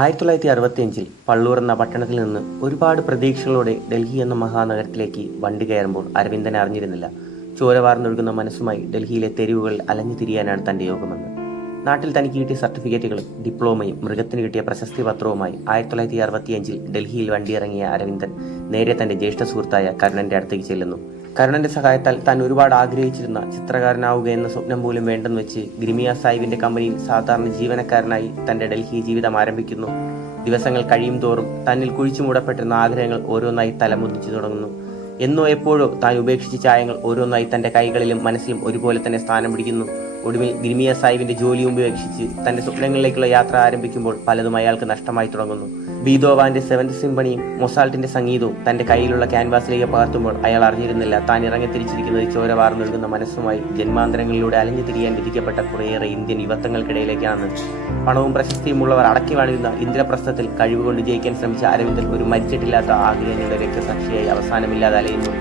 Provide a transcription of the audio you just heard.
1965 പള്ളൂർ എന്ന പട്ടണത്തിൽ നിന്ന് ഒരുപാട് പ്രതീക്ഷകളോടെ ഡൽഹി എന്ന മഹാനഗരത്തിലേക്ക് വണ്ടി കയറുമ്പോൾ അരവിന്ദൻ അറിഞ്ഞിരുന്നില്ല, ചോര വാർന്നൊഴുകുന്ന മനസ്സുമായി ഡൽഹിയിലെ തെരുവുകളിൽ അലഞ്ഞു തിരിയാനാണ് തന്റെ യോഗമെന്ന്. നാട്ടിൽ തനിക്ക് കിട്ടിയ സർട്ടിഫിക്കറ്റുകളും ഡിപ്ലോമയും മൃഗത്തിന് കിട്ടിയ പ്രശസ്തി പത്രവുമായി 1965 ഡൽഹിയിൽ വണ്ടിയിറങ്ങിയ അരവിന്ദൻ നേരെ തന്റെ ജ്യേഷ്ഠ സുഹൃത്തായ കരുണന്റെ അടുത്തേക്ക് ചെല്ലുന്നു. കരുണന്റെ സഹായത്താൽ താൻ ഒരുപാട് ആഗ്രഹിച്ചിരുന്ന ചിത്രകാരനാവുക എന്ന സ്വപ്നം പോലും വേണ്ടെന്ന് വെച്ച് ഗ്രിമിയ സാഹിബിന്റെ കമ്പനിയിൽ സാധാരണ ജീവനക്കാരനായി തന്റെ ഡൽഹി ജീവിതം ആരംഭിക്കുന്നു. ദിവസങ്ങൾ കഴിയും തോറും തന്നിൽ കുഴിച്ചു മൂടപ്പെട്ടിരുന്ന ആഗ്രഹങ്ങൾ ഓരോന്നായി തലമുദിച്ചു തുടങ്ങുന്നു. എന്നോ എപ്പോഴോ താൻ ഉപേക്ഷിച്ച ചായങ്ങൾ ഓരോന്നായി തന്റെ കൈകളിലും മനസ്സിലും ഒരുപോലെ തന്നെ സ്ഥാനം പിടിക്കുന്നു. ഒടുവിൽ ഗ്രിമിയ സാഹിബിന്റെ ജോലിയും ഉപേക്ഷിച്ച് തന്റെ സ്വപ്നങ്ങളിലേക്കുള്ള യാത്ര ആരംഭിക്കുമ്പോൾ പലതും അയാൾക്ക് നഷ്ടമായി തുടങ്ങുന്നു. ബീതോവാന്റെ സെവൻത് സിംഫണിയും മൊസാൾട്ടിന്റെ സംഗീതവും തന്റെ കയ്യിലുള്ള ക്യാൻവാസിലേക്ക് പകർത്തുമ്പോൾ അയാൾ അറിഞ്ഞിരുന്നില്ല താൻ ഇറങ്ങിത്തിരിച്ചിരിക്കുന്നത് ചോര വാർന്നൊഴുകുന്ന മനസ്സുമായി ജന്മാന്തരങ്ങളിലൂടെ അലഞ്ഞു തിരിയാൻ വിധിക്കപ്പെട്ട കുറേയേറെ ഇന്ത്യൻ യുവത്വങ്ങൾക്കിടയിലേക്കാണ്. പണവും പ്രശസ്തിയും ഉള്ളവർ അടക്കി വാഴുന്ന ഇന്ദ്രപ്രസ്ഥത്തിൽ കഴിവുകൊണ്ട് ജയിക്കാൻ ശ്രമിച്ച അരവിന്ദൻ ഒരു മരിച്ചിട്ടില്ലാത്ത ആഗ്രഹങ്ങളുടെ രക്തസാക്ഷിയായി അവസാനമില്ലാതെ അലയുന്നു.